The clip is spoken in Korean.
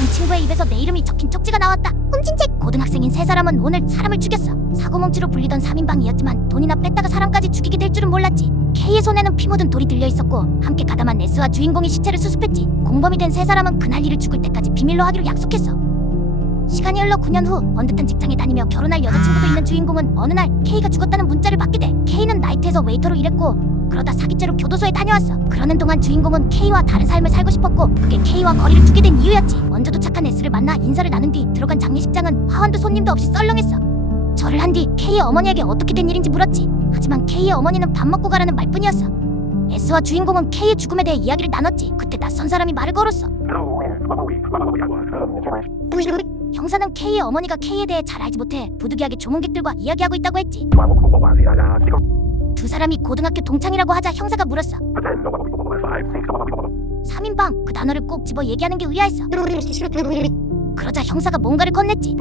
나쁜 친구의 입에서 내 이름이 적힌 쪽지가 나왔다. 훔친 책. 고등학생인 세 사람은 오늘 사람을 죽였어. 사고뭉치로 불리던 3인방이었지만 돈이나 뺐다가 사람까지 죽이게 될 줄은 몰랐지. K의 손에는 피 묻은 돌이 들려 있었고 함께 가담한 S와 주인공이 시체를 수습했지. 공범이 된 세 사람은 그날 일을 죽을 때까지 비밀로 하기로 약속했어. 시간이 흘러 9년 후 번듯한 직장에 다니며 결혼할 여자친구도 있는 주인공은 어느 날 K가 죽었다는 문자를 받게 돼. K는 나이트에서 웨이터로 일했고 그러다 사기죄로 교도소에 다녀왔어. 그러는 동안 주인공은 K와 다른 삶을 살고 싶었고 그게 K와 거리를 두게 된 이유였지. 먼저 도착한 S를 만나 인사를 나눈 뒤 들어간 장례식장은 화환도 손님도 없이 썰렁했어. 절을 한 뒤 K의 어머니에게 어떻게 된 일인지 물었지. 하지만 K의 어머니는 밥 먹고 가라는 말뿐이었어. S와 주인공은 K의 죽음에 대해 이야기를 나눴지. 그때 낯선 사람이 말을 걸었어. 형사는 K의 어머니가 K에 대해 잘 알지 못해 부득이하게 조문객들과 이야기하고 있다고 했지. 두 사람이 고등학교 동창이라고 하자 형사가 물었어. 3인방 그 단어를 꼭 집어 얘기하는 게 의아했어. 그러자 형사가 뭔가를 건넸지.